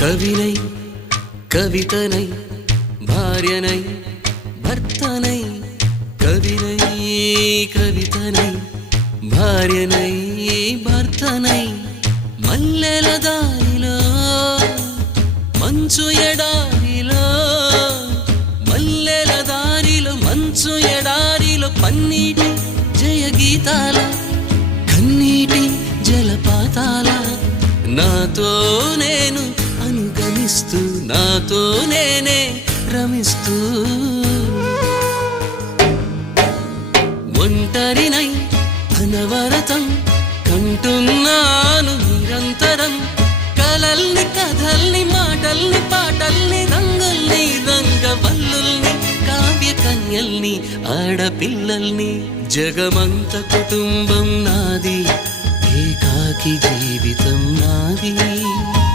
కవినై కవితనై భార్యనై భర్తనై కవినై కవితనై భార్యనై భర్తనై మల్లెల దారిలో మంచు ఎడారిలో మల్లెల దారిలో మంచు ఎడారిలో పన్నీటి జయ గీతాల కన్నీటి జలపాతాల నాతో నేను అనుగమిస్తూ నాతో నేనే రమిస్తూ ఒంటరినై అనవరతం కంటున్నాను నిరంతరం కలల్ని కథల్ని మాటల్ని పాటల్ని రంగుల్ని రంగవల్లుల్ని కావ్య కన్యల్ని ఆడపిల్లల్ని జగమంత కుటుంబం నాది ఏకాకి జీవితం నాది